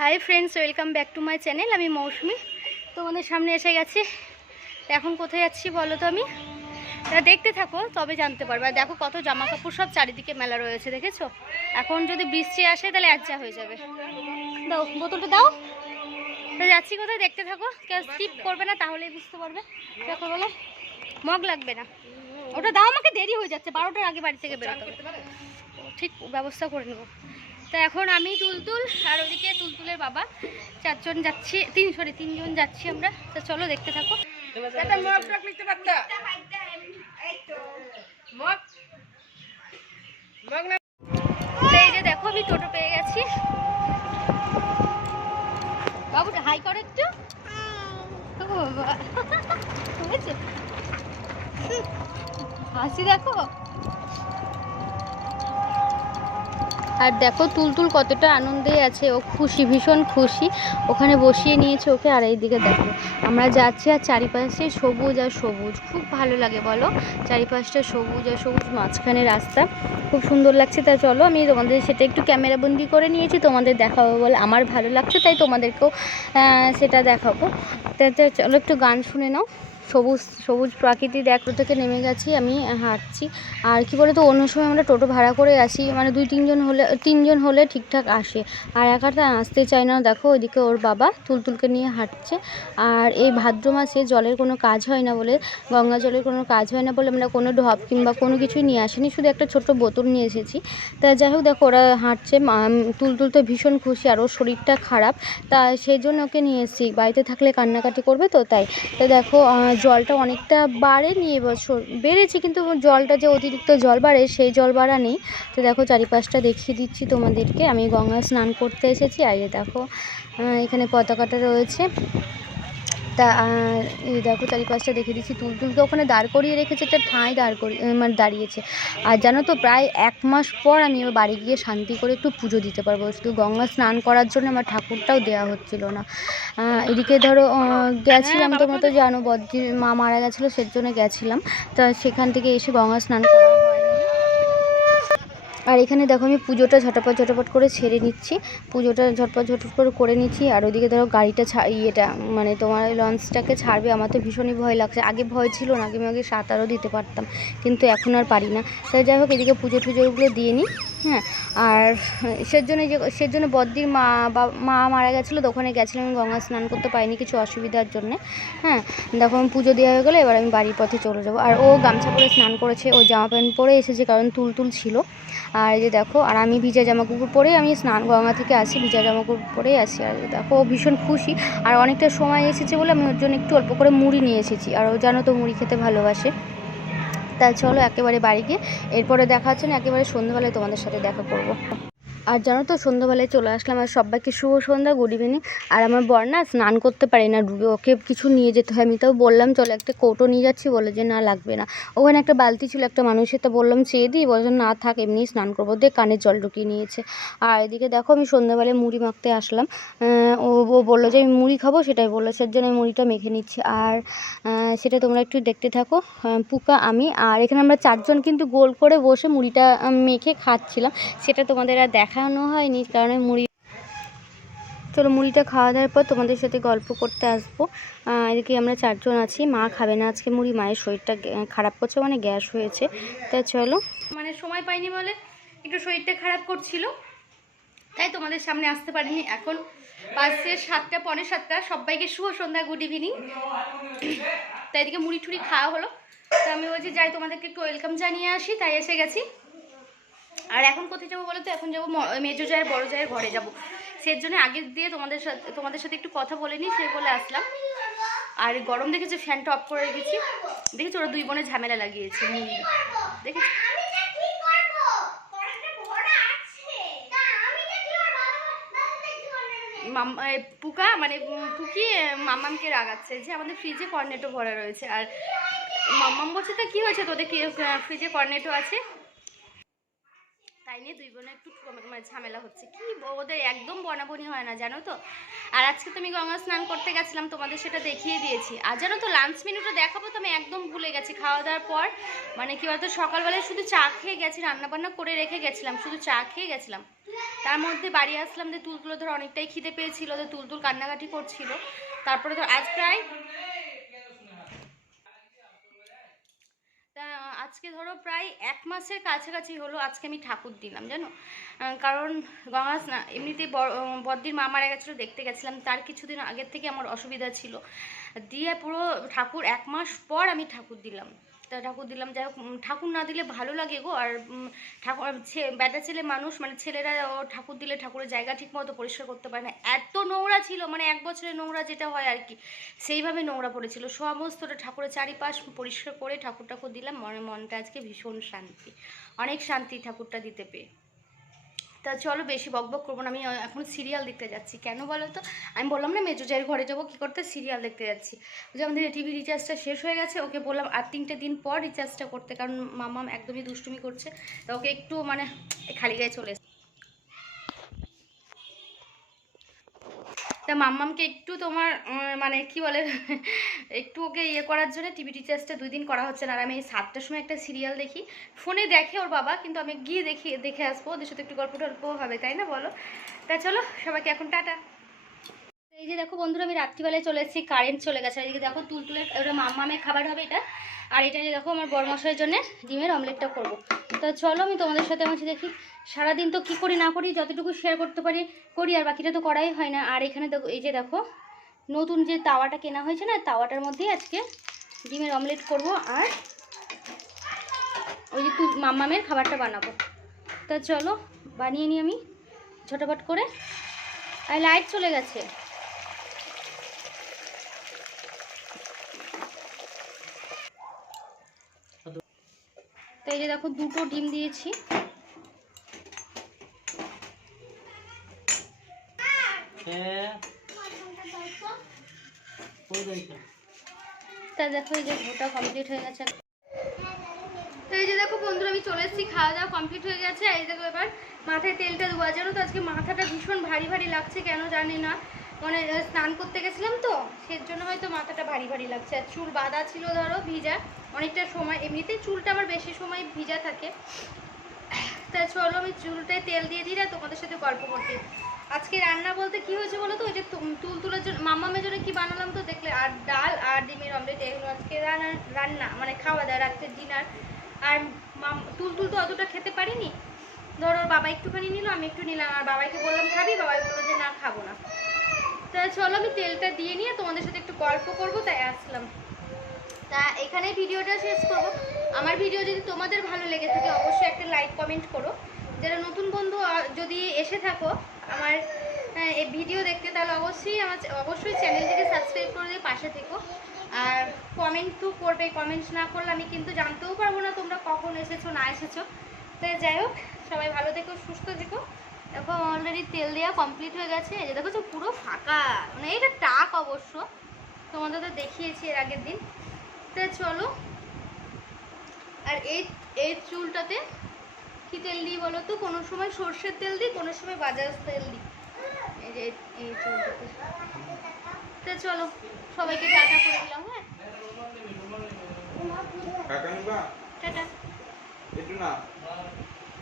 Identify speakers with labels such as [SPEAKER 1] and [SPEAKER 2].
[SPEAKER 1] Hi friends welcome back to my channel আমি মৌসুমি। তোমাদের সামনে এসে গেছি। এখন কোথায় যাচ্ছি বলো তো আমি? তা দেখতে থাকো, তবে জানতে পারবে। আর দেখো কত জামা কাপড় সব চারিদিকে মেলা রয়েছে, দেখেছ? এখন যদি বৃষ্টি আসে তাহলে আচ্ছা হয়ে যাবে। দাও, বোতলটা দাও। তা যাচ্ছি কোথায়? দেখতে থাকো। কেউ স্কিপ করবে না, তাহলেই বুঝতে পারবে। দেখো বলে। মগ লাগবে না। ওটা দাও, আমাকে দেরি হয়ে যাচ্ছে। বারোটার আগে বাড়ি থেকে বেরোতে ঠিক, ব্যবস্থা করে নেব। তা এখন আমি তুলতুল আর ওদিকে তুলতুলের বাবা। চারজন যাচ্ছি তিন সরি তিনজন যাচ্ছি আমরা। তা চলো দেখতে থাকো। এই যে দেখো আমি টোটো পেয়ে গেছি। বাবু হাই করো একটু। হাসি দেখো। আর দেখো তুলতুল কতটা আনন্দে আছে, ও খুশি, ভীষণ খুশি। ওখানে বসিয়ে নিয়েছে ওকে, আর এইদিকে দেখো, আমরা যাচ্ছি আর চারিপাশে সবুজ আর সবুজ। খুব ভালো লাগে বলো, চারিপাশটা সবুজ আর সবুজ, মাঝখানে রাস্তা। খুব সুন্দর লাগছে, তা চলো আমি তোমাদের সেটা একটু ক্যামেরাবন্দি করে নিয়েছি, তোমাদের দেখাবো বলে। আমার ভালো লাগছে, তাই তোমাদেরকেও সেটা দেখাবো। তা তা চলো একটু গান শুনে নাও। সবুজ সবুজ প্রাকৃতিক দেখো থেকে নেমে গেছি, আমি হাঁটছি। আর কি বলে তো অন্য সময় আমরা টোটো ভাড়া করে আসি মানে দুই, তিনজন হলে তিনজন হলে ঠিকঠাক আসে। আর একাটা আসতে চায় না, দেখো ওইদিকে ওর বাবা তুলতুলকে নিয়ে হাঁটছে। আর এই ভাদ্র মাসে জলের কোনো কাজ হয় না বলে, গঙ্গা জলের কোনো কাজ হয় না বলে আমরা কোনো ঢপ কিংবা কোনো কিছুই নিয়ে আসিনি, শুধু একটা ছোট্ট বোতল নিয়ে এসেছি। তা যাই হোক, দেখো ওরা হাঁটছে তুলতুল তো ভীষণ খুশি, আর ওর শরীরটা খারাপ। তা সেই জন্য ওকে নিয়ে এসেছি, বাড়িতে থাকলে কান্নাকাটি করবে তো তাই। তো দেখো জলটা অনেকটা বাড়েনি এবছর, বেড়েছে কিন্তু জলটা যে অতিরিক্ত জল বাড়ে সেই জল বাড়া নেই। তো দেখো চারিপাশটা দেখিয়ে দিচ্ছি তোমাদেরকে। আমি গঙ্গা স্নান করতে এসেছি। আর দেখো এখানে পতাকাটা রয়েছে। তা এই দেখো চারিপাশটা দেখে দিচ্ছি। তুলতুলকে ওখানে দাঁড় করিয়ে রেখেছে, একটা ঠাঁই দাঁড় করিয়ে মানে দাঁড়িয়েছে। আর জানো তো, প্রায় এক মাস পর আমি এবার বাড়ি গিয়ে শান্তি করে একটু পুজো দিতে পারব। শুধু গঙ্গা স্নান করার জন্য আমার ঠাকুরটাও দেওয়া হচ্ছিল না। এদিকে ধরো গেছিলাম তোমরা তো জানো বদ্রির মা মারা গেছিল সের জন্য গেছিলাম। তা সেখান থেকে এসে গঙ্গা স্নান করা আর এখানে দেখো আমি পুজোটা ঝটপট ঝটপট করে ছেড়ে নিচ্ছি। পুজোটা ঝটপট ঝটপট করে করে নিচ্ছি। আর ওদিকে ধরো গাড়িটা ছা ইয়েটা মানে তোমার লঞ্চটাকে ছাড়বে। আমার তো ভীষণই ভয় লাগছে। আগে ভয় ছিল না, আগে আমি আগে সাঁতারও দিতে পারতাম। কিন্তু এখন আর পারি না। তাই যাই হোক, এদিকে পুজো টুজোগুলো দিয়ে নিই হ্যাঁ। আর সের জন্য যে সের জন্য বদ্দির মা বা, মা মারা গেছিল ওখানে গেছিলাম আমি গঙ্গা স্নান করতে পারিনি কিছু অসুবিধার জন্যে হ্যাঁ। দেখো আমি পুজো দেওয়া হয়ে গেলে, এবার আমি বাড়ির পথে চলে যাব। আর ও গামছা পরে স্নান করেছে, ও জামা প্যান্ট পরে এসেছে, কারণ তুলতুল ছিল। আর এই যে দেখো, আর আমি ভিজা জামা কাপড় পরে আমি স্নান গঙ্গা থেকে আসি, ভিজা জামা কাপড় পরেই আসি। আর দেখো, ও ভীষণ খুশি। আর অনেকটা সময় এসেছে বলে আমি ওর জন্য একটু অল্প করে মুড়ি নিয়ে এসেছি। আর ও জানো তো মুড়ি খেতে ভালোবাসে। তা চলো একেবারে বাড়ি গিয়ে, এরপরে দেখা হচ্ছে না, একেবারে সন্ধ্যাবেলায় তোমাদের সাথে দেখা করব। আর জানো তো, সন্ধ্যাবেলায় চলে আসলাম আর সবাইকে শুভ সন্ধ্যা গুড ইভিনিং আর আমার বর না স্নান করতে পারি না, ডুবে ওকে কিছু নিয়ে যেতে হয়। আমি তাও বললাম, চলো একটা কৌটো নিয়ে যাচ্ছি। বলে যে, না, লাগবে না। ওখানে একটা বালতি ছিল, একটা মানুষের, তো বললাম, চেয়ে দিই? বলছে না, থাক এমনি স্নান করব। দিয়ে কানের জল ঢুকিয়ে নিয়েছে। আর এদিকে দেখো, আমি সন্ধ্যাবেলায় মুড়ি মাখতে আসলাম। ও ও বলল যে, আমি মুড়ি খাব। সেটাই বলল, সের জন্য মুড়িটা মেখে নিচ্ছি। আর সেটা তোমরা একটু দেখতে থাকো। পুকা আমি, আর এখানে আমরা চারজন কিন্তু গোল করে বসে মুড়িটা মেখে খাচ্ছিলাম। সেটা তোমাদের আর দেখানো হয়নি, কারণ মুড়ি চলো, মুড়িটা খাওয়া দাওয়ার পর তোমাদের সাথে গল্প করতে আসব। এদিকে আমরা চারজন আছি, মা খাবে না আজকে মুড়ি, মায়ের শরীরটা খারাপ করছে মানে গ্যাস হয়েছে। তা চলো। মানে সময় পাইনি বলে একটু শরীরটা খারাপ করছিল, তাই তোমাদের সামনে আসতে পারিনি এখন। বাজছে সাতটা পনেরো সাতটা। সবাইকে শুভ সন্ধ্যা গুড ইভিনিং তাই এদিকে মুড়ি টুড়ি খাওয়া হলো। তো আমি বলছি, যাই, তোমাদেরকে একটু ওয়েলকাম জানিয়ে আসি, তাই এসে গেছি। আর এখন কোথায় যাব বলো তো? এখন যাব মেজো জায়ের, বড় জায়ের ঘরে যাব। সেই জন্য আগের দিয়ে তোমাদের সাথে তোমাদের সাথে একটু কথা বলে নিই, সে বলে আসলাম। আর গরম দেখেছে? ফ্যানটা অফ করে রেখেছি। দেখেছি? ওরা দুই বোনে ঝামেলা লাগিয়েছে। দেখেছি মাম এ, পুকা মানে পুকি মামামকে রাগাচ্ছে যে আমাদের ফ্রিজে কর্নেটো ভরা রয়েছে। আর মাম্মাম বলছে, তো কী হয়েছে? তোদের কি ফ্রিজে কর্নেটো আছে? তাই নিয়ে দুই বোনের একটু মানে ঝামেলা হচ্ছে। কি ওদের একদম বনাবনি হয় না, জানো তো? আর আজকে তো আমি গঙ্গা স্নান করতে গেছিলাম, তোমাদের সেটা দেখিয়ে দিয়েছি। আর জানো তো লাঞ্চ মেনুটা দেখাবো তো আমি একদম ভুলে গেছি, খাওয়া দাওয়ার পর। মানে কি বলতো, সকালবেলায় শুধু চা খেয়ে গেছি রান্না বান্না করে রেখে গেছিলাম, শুধু চা খেয়ে গেছিলাম। তার মধ্যে বাড়ি আসলাম, যে তুলতুলো ধর অনেকটাই খিদে পেয়েছিল, যে তুলতুল কান্নাকাটি করছিল। তারপরে ধর আজ প্রায় তা আজকে ধরো প্রায় এক মাসের কাছাকাছি হলো, আজকে আমি ঠাকুর দিলাম, জানো? কারণ গঙ্গা স্নান এমনিতে বদ্দির মা মারা গেছিল, দেখতে গেছিলাম। তার কিছুদিন আগের থেকে আমার অসুবিধা ছিল। দিয়ে পুরো ঠাকুর এক মাস পর আমি ঠাকুর দিলাম। তা ঠাকুর দিলাম। যাই হোক ঠাকুর না দিলে ভালো লাগে গো। আর ঠাকুর বেটা ছেলে মানুষ মানে ছেলেরা ঠাকুর দিলে ঠাকুরের জায়গা ঠিক মতো পরিষ্কার করতে পারে না। এত নোংরা ছিল মানে এক বছরের নোংরা যেটা হয় আর কি, সেইভাবে নোংরা পড়েছিল। সমস্তটা ঠাকুরের চারিপাশ পরিষ্কার করে ঠাকুর ঠাকুর দিলাম। মনে, মনটা আজকে ভীষণ শান্তি। অনেক শান্তি ঠাকুরটা দিতে পেয়ে। তা চলো বেশি বক বক করব না। আমি এখন সিরিয়াল দেখতে যাচ্ছি। কেন বলো তো? আমি বললাম না, মেজো জায়ের ঘরে যাব, কী করতে? সিরিয়াল দেখতে যাচ্ছি। যে আমাদের টিভি রিচার্জটা শেষ হয়ে গেছে। ওকে বললাম, আর তিনটে দিন পর রিচার্জটা করতে। কারণ মামাম একদমই দুষ্টুমি করছে। তা ওকে একটু মানে খালি গায়ে চলে তা মাম্মামকে একটু তোমার মানে কি বলে, একটু ওকে ইয়ে করার জন্য টিভি রিচার্জটা দুই দিন করা হচ্ছে না। আর আমি এই সাতটার সময় একটা সিরিয়াল দেখি। ফোনে দেখে ওর বাবা, কিন্তু আমি গিয়ে দেখি, দেখে আসব। ওদের সাথে একটু গল্প টল্প হবে, তাই না বলো? তা চলো, সবাইকে এখন টাটা। এই যে দেখো বন্ধুরা, আমি রাত্রিবেলায় চলে এসেছি কারেন্ট চলে গেছে। এদিকে দেখো তুলতুলের ওটা মাম্মামের খাবার হবে এটা। আর এটা যে দেখো, আমার বরমশাইয়ের জন্য ডিমের অমলেটটা করব। তো চলো, আমি তোমাদের সাথে আমার দেখি, সারাদিন তো কি করি না করি, যতটুকু শেয়ার করতে পারি, করি, আর বাকিটা তো করাই হয় না। আর এখানে দেখো, এই যে দেখো, নতুন যে তাওয়াটা কেনা হয়েছে না, তাওয়াটার মধ্যেই আজকে ডিমের অমলেট করব, আর ওই যে তু মাম্মামের খাবারটা বানাবো। তা চলো, বানিয়ে নিই আমি, ঝটাপট করে। আর লাইট চলে গেছে। তো এই যে দেখো দুটো ডিম দিয়েছি। তা দেখো এই যে কমপ্লিট হয়ে গেছে। তো এই যে দেখো আমি চলে খাওয়া দাওয়া কমপ্লিট হয়ে গেছে। এই দেখো মাথায় তেলটা দেওয়া জানো তো আজকে মাথাটা ভীষণ ভারী ভারী লাগছে, কেন জানি না। মানে স্নান করতে গেছিলাম তো সের জন্য হয়তো মাথাটা ভারী ভারী লাগছে। আর চুল বাঁধা ছিল ধরো, ভিজা। অনেকটা সময়, এমনিতেই চুলটা আমার বেশি সময় ভিজা থাকে। তা চলো, আমি চুলটায় তেল দিয়ে দিই না তোমাদের সাথে গল্প করতে। আজকে রান্না বলতে কি হয়েছে বলো তো? ওই যে তুল তুল তুলের জন্য মামামের জন্য কি বানালাম তো দেখলে? আর ডাল আর ডিমের অমলেট, এগুলো আজকে রান্না রান্না মানে খাওয়া দাওয়া, রাত্রের ডিনার আর মাম, তুল তুল তো অতটা খেতে পারিনি। ধরো বাবা একটুখানি নিল, আমি একটু নিলাম। আর বাবাইকে বললাম, খাবি? বাবাই বলল যে, না, খাব না। তা চলো আমি তেলটা দিয়ে নিয়ে তোমাদের সাথে একটু গল্প করব, তাই আসলাম। তা এখানে ভিডিওটা শেষ করব। আমার ভিডিও যদি তোমাদের ভালো লেগে থাকে, অবশ্যই একটা লাইক কমেন্ট করো। যারা নতুন বন্ধু যদি এসে থাকো আমার এই ভিডিও দেখতে, তাহলে অবশ্যই আমার অবশ্যই চ্যানেলটিকে সাবস্ক্রাইব করে দিয়ে পাশে থেকো। আর কমেন্ট তো করবে কমেন্ট না করলে আমি কিন্তু জানতেও পারব না তোমরা কখন এসেছ, না এসেছ। তো যাই হোক, সবাই ভালো থেকো, সুস্থ থেকো। দেখো অলরেডি তেল দেওয়া কমপ্লিট হয়ে গেছে। এই যে দেখো তো পুরো ফাঁকা। মানে এটা টাক অবশ্য। তোমাদের তো দেখিয়েছি এর আগের দিন। তো চলো। আর এই এই চুলটাতে কি তেল দিই বলো তো? কোনো সময় সর্ষের তেল দিই কোনো সময় বাজাজ তেল দিই। এই যে এই চুলটাতে। তো চলো সবাইকে টাটা করে দিলাম হ্যাঁ? টাটা।
[SPEAKER 2] একটু না।